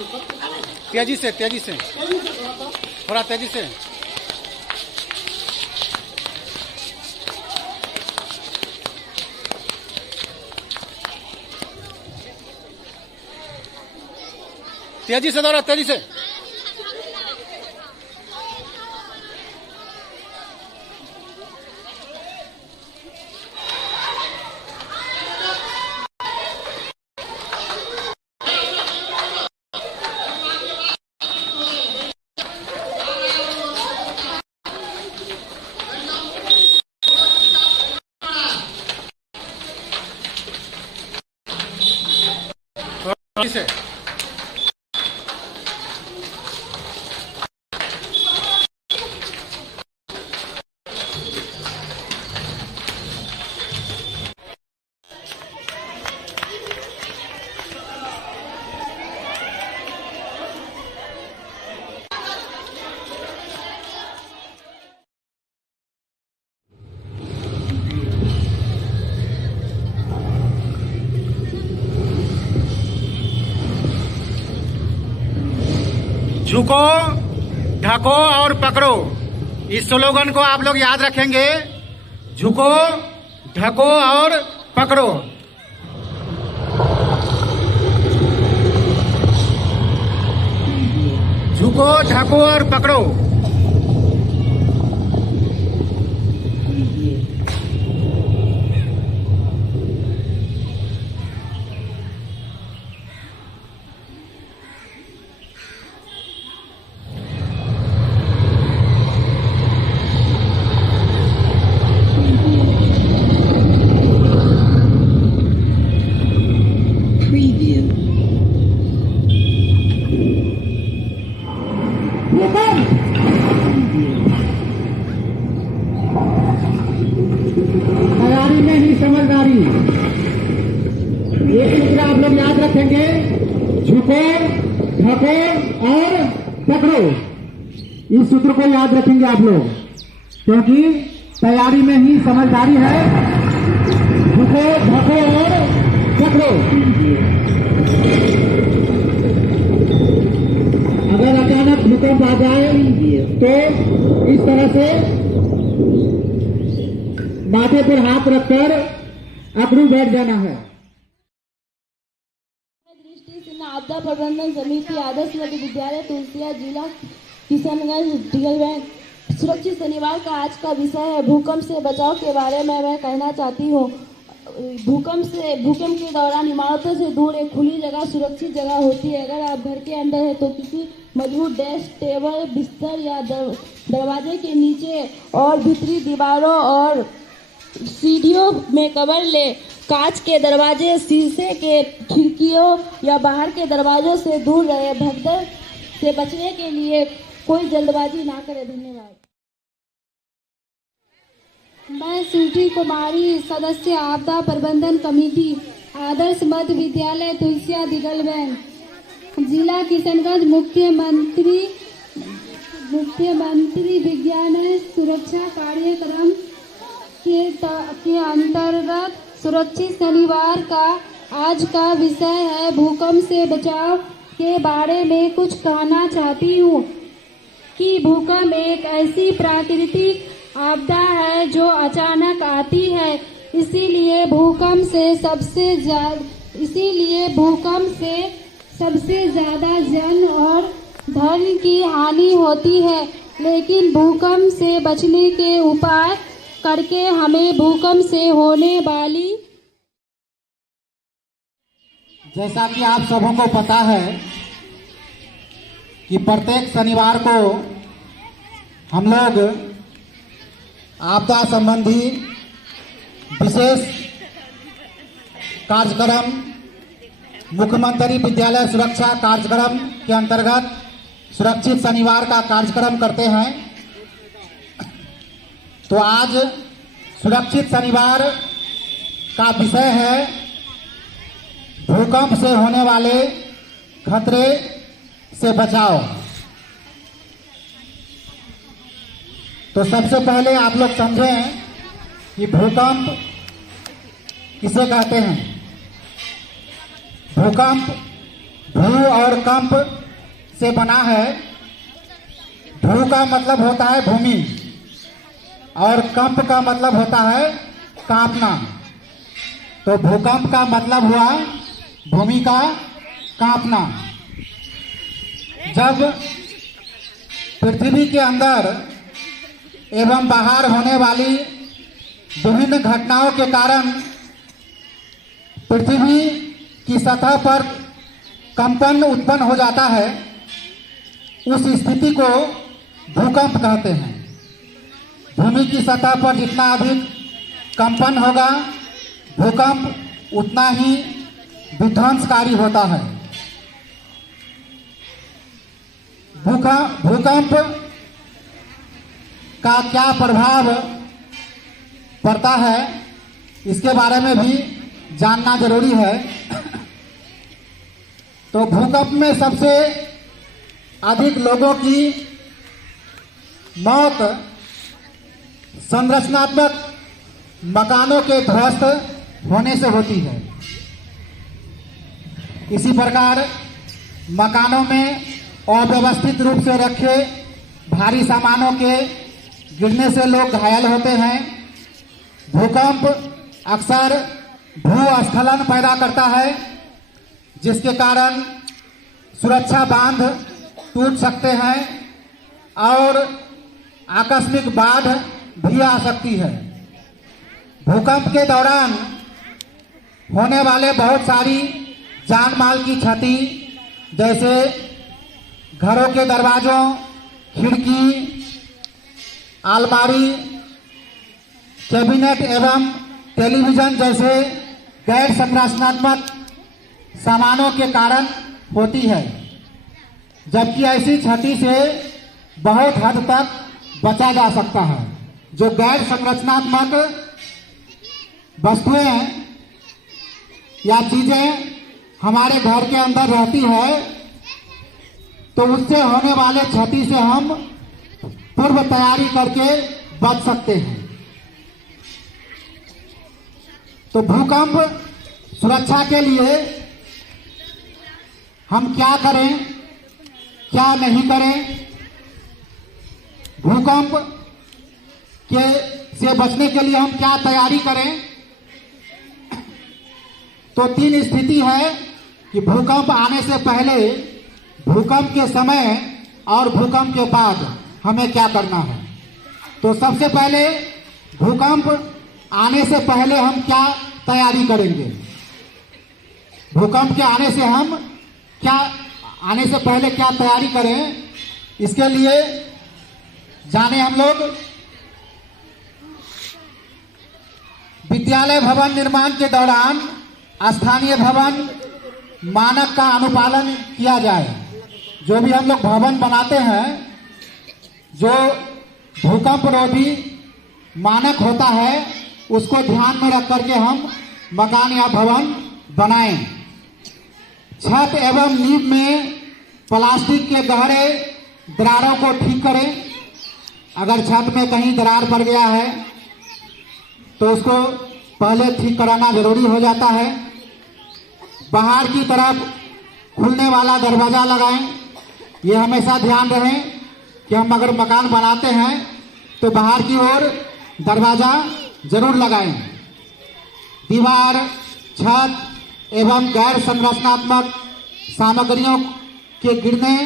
तेजी से थोड़ा तेजी से। तेजी से दौड़ा, तेजी से। से झुको, ढको और पकड़ो, इस स्लोगन को आप लोग याद रखेंगे। झुको, ढको और पकड़ो। झुको, ढको और पकड़ो। तैयारी में ही समझदारी, ये सूत्र आप लोग याद रखेंगे। झुको, ढको और पकड़ो, इस सूत्र को याद रखेंगे आप लोग, क्योंकि तैयारी में ही समझदारी है। झुको, ढको और पकड़ो। अगर अचानक भूकंप आ जाए तो इस तरह से माथे पर हाथ रखकर अकड़ू बैठ जाना है। दृष्टि से आपदा प्रबंधन समिति आदर्श मध्य विद्यालय तुलसिया, जिला किशनगंज, डिगलबैंड। सुरक्षित शनिवार का आज का विषय है भूकंप से बचाव के बारे में मैं कहना चाहती हूँ। भूकंप के दौरान इमारतों से दूर एक खुली जगह सुरक्षित जगह होती है। अगर आप घर के अंदर है तो किसी मजबूत डेस्क, टेबल, बिस्तर या दरवाजे के नीचे और भीतरी दीवारों और सीढ़ियों में कवर ले। कांच के दरवाजे, शीशे के खिड़कियों या बाहर के दरवाजों से दूर रहे। भगदड़ से बचने के लिए कोई जल्दबाजी ना करे। धन्यवाद। मैं स्वीटी कुमारी, सदस्य आपदा प्रबंधन कमेटी, आदर्श मध्य विद्यालय तुलसिया, दिगलबैंड, जिला किशनगंज। मुख्यमंत्री विज्ञान सुरक्षा कार्यक्रम के अंतर्गत सुरक्षित शनिवार का आज का विषय है भूकंप से बचाव के बारे में कुछ कहना चाहती हूँ कि भूकंप एक ऐसी प्राकृतिक आपदा है जो अचानक आती है। इसीलिए भूकंप से सबसे ज्यादा जन और धन की हानि होती है। लेकिन भूकंप से बचने के उपाय करके हमें भूकंप से होने वाली, जैसा कि आप सबों को पता है कि प्रत्येक शनिवार को हम लोग आपदा संबंधी विशेष कार्यक्रम मुख्यमंत्री विद्यालय सुरक्षा कार्यक्रम के अंतर्गत सुरक्षित शनिवार का कार्यक्रम करते हैं। तो आज सुरक्षित शनिवार का विषय है भूकंप से होने वाले खतरे से बचाव। तो सबसे पहले आप लोग समझें कि भूकंप किसे कहते हैं। भूकंप भू और कंप से बना है। भू का मतलब होता है भूमि और कंप का मतलब होता है कांपना। तो भूकंप का मतलब हुआ भूमि का कांपना। जब पृथ्वी के अंदर एवं बाहर होने वाली विभिन्न घटनाओं के कारण पृथ्वी की सतह पर कंपन उत्पन्न हो जाता है, उस स्थिति को भूकंप कहते हैं। भूमि की सतह पर जितना अधिक कंपन होगा, भूकंप उतना ही विध्वंसकारी होता है। भूकंप का क्या प्रभाव पड़ता है, इसके बारे में भी जानना जरूरी है। तो भूकंप में सबसे अधिक लोगों की मौत संरचनात्मक मकानों के ध्वस्त होने से होती है। इसी प्रकार मकानों में अव्यवस्थित रूप से रखे भारी सामानों के गिरने से लोग घायल होते हैं। भूकंप अक्सर भूस्खलन पैदा करता है, जिसके कारण सुरक्षा बांध टूट सकते हैं और आकस्मिक बाढ़ भी आ सकती है। भूकंप के दौरान होने वाले बहुत सारी जान माल की क्षति, जैसे घरों के दरवाजों, खिड़की, अलमारी, कैबिनेट एवं टेलीविजन जैसे गैर संरचनात्मक सामानों के कारण होती है। जबकि ऐसी क्षति से बहुत हद तक बचा जा सकता है। जो गैर संरचनात्मक वस्तुएं या चीजें हमारे घर के अंदर रहती है, तो उससे होने वाले क्षति से हम पूर्व तैयारी करके बच सकते हैं। तो भूकंप सुरक्षा के लिए हम क्या करें, क्या नहीं करें, भूकंप के से बचने के लिए हम क्या तैयारी करें। तो 3 स्थिति है कि भूकंप आने से पहले, भूकंप के समय और भूकंप के बाद हमें क्या करना है। तो सबसे पहले भूकंप आने से पहले हम क्या तैयारी करेंगे। भूकंप के आने से पहले क्या तैयारी करें, इसके लिए जाने हम लोग विद्यालय भवन निर्माण के दौरान स्थानीय भवन मानक का अनुपालन किया जाए। जो भी हम लोग भवन बनाते हैं, जो भूकंप रोधी मानक होता है, उसको ध्यान में रख करके हम मकान या भवन बनाएं। छत एवं नींव में प्लास्टिक के गहरे दरारों को ठीक करें। अगर छत में कहीं दरार पड़ गया है तो उसको पहले ठीक कराना जरूरी हो जाता है। बाहर की तरफ खुलने वाला दरवाजा लगाएं। ये हमेशा ध्यान रहे कि हम अगर मकान बनाते हैं तो बाहर की ओर दरवाजा जरूर लगाएं। दीवार, छत एवं गैर संरचनात्मक सामग्रियों के गिरने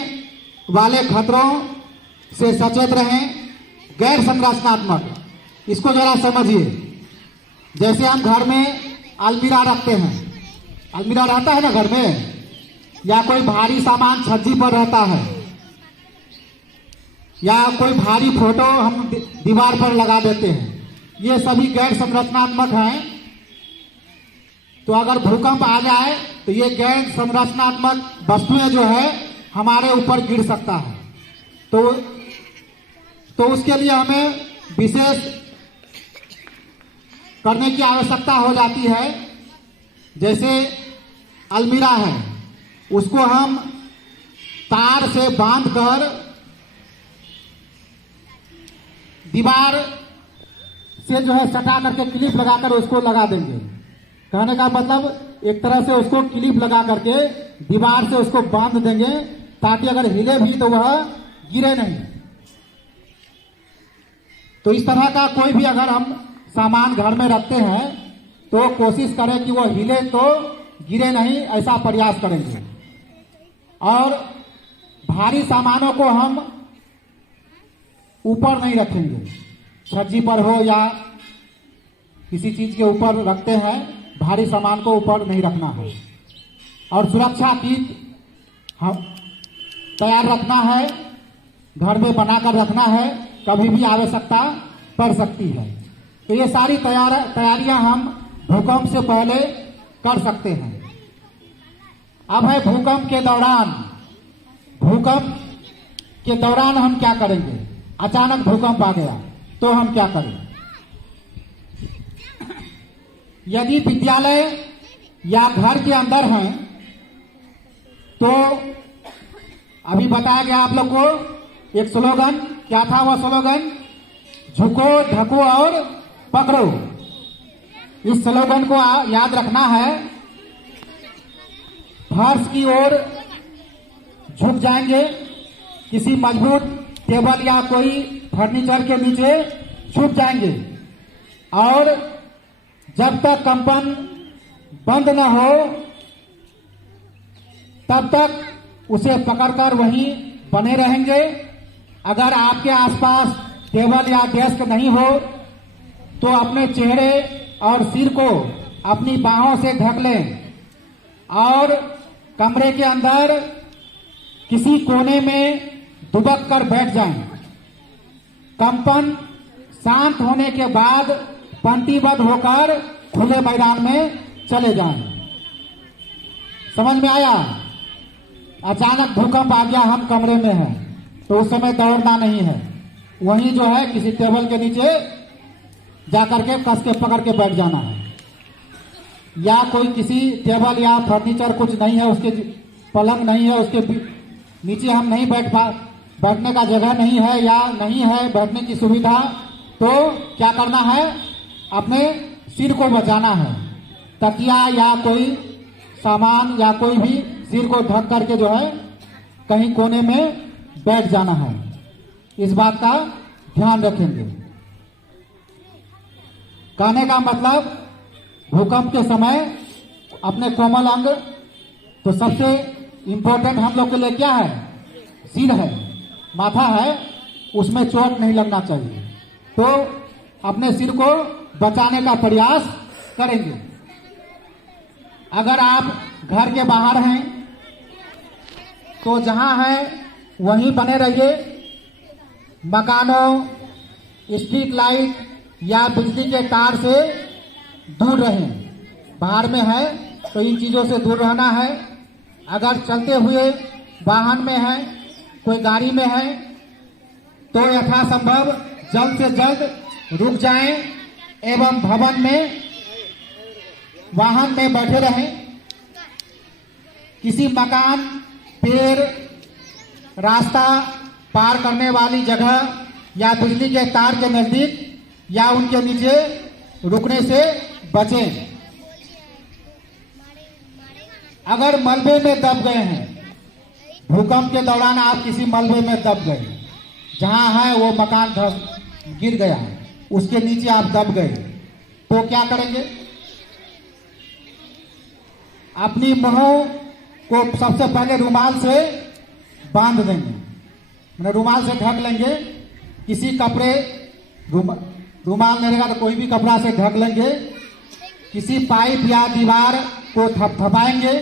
वाले खतरों से सचेत रहें। गैर संरचनात्मक, इसको जरा समझिए। जैसे हम घर में अलमीरा रखते हैं, अलमीरा रहता है ना घर में, या कोई भारी सामान छज्जी पर रहता है, या कोई भारी फोटो हम दीवार पर लगा देते हैं, ये सभी गैर संरचनात्मक हैं। तो अगर भूकंप आ जाए तो ये गैर संरचनात्मक वस्तुएं जो है हमारे ऊपर गिर सकता है। तो उसके लिए हमें विशेष करने की आवश्यकता हो जाती है। जैसे अलमीरा है, उसको हम तार से बांधकर दीवार से जो है सटा करके क्लिप लगाकर उसको लगा देंगे। कहने का मतलब एक तरह से उसको क्लिप लगा करके दीवार से उसको बांध देंगे ताकि अगर हिले भी तो वह गिरे नहीं। तो इस तरह का कोई भी अगर हम सामान घर में रखते हैं तो कोशिश करें कि वो हिले तो गिरे नहीं, ऐसा प्रयास करेंगे। और भारी सामानों को हम ऊपर नहीं रखेंगे, छज्जी पर हो या किसी चीज के ऊपर रखते हैं, भारी सामान को ऊपर नहीं रखना है। और सुरक्षा किट हम तैयार रखना है, घर में बनाकर रखना है, कभी भी आवश्यकता पड़ सकती है। तो ये सारी तैयारियां हम भूकंप से पहले कर सकते हैं। अब है भूकंप के दौरान। भूकंप के दौरान हम क्या करेंगे? अचानक भूकंप आ गया तो हम क्या करें? यदि विद्यालय या घर के अंदर हैं तो अभी बताया गया आप लोग को एक स्लोगन, क्या था वह स्लोगन? झुको, ढको और पकड़ो। इस स्लोगन को याद रखना है। फर्श की ओर झुक जाएंगे, किसी मजबूत टेबल या कोई फर्नीचर के नीचे छुप जाएंगे और जब तक कंपन बंद न हो तब तक उसे पकड़कर वहीं बने रहेंगे। अगर आपके आसपास टेबल या डेस्क नहीं हो तो अपने चेहरे और सिर को अपनी बाहों से ढक लें और कमरे के अंदर किसी कोने में दुबक कर बैठ जाएं। कंपन शांत होने के बाद पंक्तिबद्ध होकर खुले मैदान में चले जाएं। समझ में आया? अचानक भूकंप आ गया, हम कमरे में हैं तो उस समय दौड़ना नहीं है, वहीं जो है किसी टेबल के नीचे जाकर के कस के पकड़ के बैठ जाना है। या कोई किसी टेबल या फर्नीचर कुछ नहीं है, उसके पलंग नहीं है, उसके नीचे हम नहीं बैठने का जगह नहीं है या नहीं है बैठने की सुविधा, तो क्या करना है? अपने सिर को बचाना है। तकिया या कोई सामान या कोई भी सिर को ढक करके जो है कहीं कोने में बैठ जाना है। इस बात का ध्यान रखेंगे। कहने का मतलब भूकंप के समय अपने कोमल अंग, तो सबसे इंपॉर्टेंट हम लोग के लिए क्या है? सिर है, माथा है, उसमें चोट नहीं लगना चाहिए। तो अपने सिर को बचाने का प्रयास करेंगे। अगर आप घर के बाहर हैं तो जहां है वहीं बने रहिए। मकानों, स्ट्रीट लाइट या बिजली के तार से दूर रहें। बाहर में है तो इन चीजों से दूर रहना है। अगर चलते हुए वाहन में है, कोई गाड़ी में है, तो यथासंभव जल्द से जल्द रुक जाएं एवं भवन में, वाहन में बैठे रहें। किसी मकान, पेड़, रास्ता पार करने वाली जगह या बिजली के तार के नजदीक या उनके नीचे रुकने से बचें। अगर मलबे में दब गए हैं, भूकंप के दौरान आप किसी मलबे में दब गए, जहां है वो मकान गिर गया, उसके नीचे आप दब गए, तो क्या करेंगे? अपनी मुंह को सबसे पहले रुमाल से बांध देंगे, रुमाल से ढक लेंगे। किसी कपड़े, रुमाल नहीं रहेगा तो कोई भी कपड़ा से ढक लेंगे। किसी पाइप या दीवार को थपथपाएंगे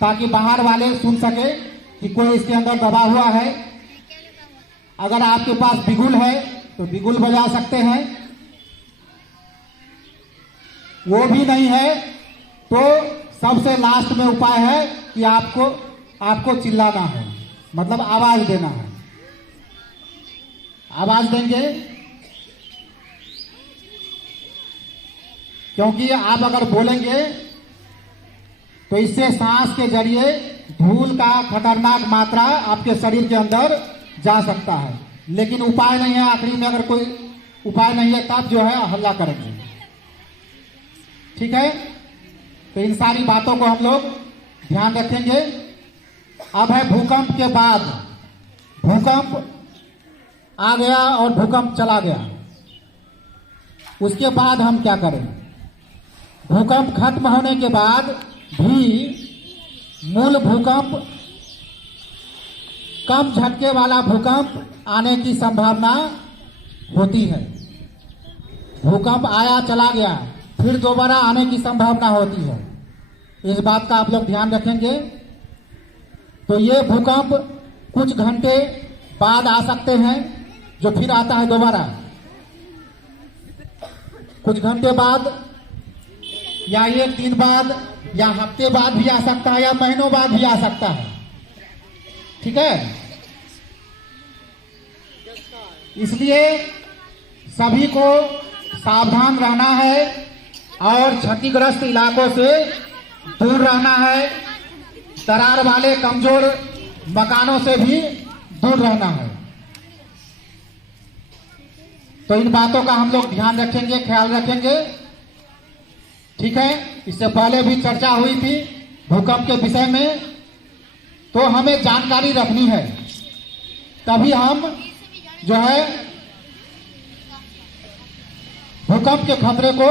ताकि बाहर वाले सुन सके कि कोई इसके अंदर दबा हुआ है। अगर आपके पास बिगुल है तो बिगुल बजा सकते हैं। वो भी नहीं है तो सबसे लास्ट में उपाय है कि आपको चिल्लाना है, मतलब आवाज देना है। आवाज देंगे क्योंकि आप अगर बोलेंगे तो इससे सांस के जरिए धूल का खतरनाक मात्रा आपके शरीर के अंदर जा सकता है। लेकिन उपाय नहीं है, आखिरी में अगर कोई उपाय नहीं है तब जो है हल्ला करेंगे। ठीक है? तो इन सारी बातों को हम लोग ध्यान रखेंगे। अब है भूकंप के बाद। भूकंप आ गया और भूकंप चला गया, उसके बाद हम क्या करें? भूकंप खत्म होने के बाद भी मूल भूकंप, कम झटके वाला भूकंप आने की संभावना होती है। भूकंप आया चला गया, फिर दोबारा आने की संभावना होती है। इस बात का आप लोग ध्यान रखेंगे। तो ये भूकंप कुछ घंटे बाद आ सकते हैं, जो फिर आता है दोबारा कुछ घंटे बाद, या एक दिन बाद, या हफ्ते बाद भी आ सकता है, या महीनों बाद भी आ सकता है। ठीक है, इसलिए सभी को सावधान रहना है और क्षतिग्रस्त इलाकों से दूर रहना है। दरार वाले कमजोर मकानों से भी दूर रहना है। तो इन बातों का हम लोग ध्यान रखेंगे, ख्याल रखेंगे। ठीक है, इससे पहले भी चर्चा हुई थी भूकंप के विषय में। तो हमें जानकारी रखनी है, तभी हम जो है भूकंप के खतरे को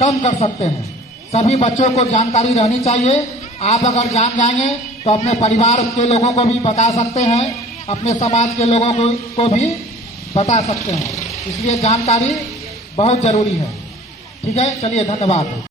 कम कर सकते हैं। सभी बच्चों को जानकारी रहनी चाहिए। आप अगर जान जाएंगे तो अपने परिवार के लोगों को भी बता सकते हैं, अपने समाज के लोगों को भी बता सकते हैं। इसलिए जानकारी बहुत जरूरी है। ठीक है, चलिए, धन्यवाद।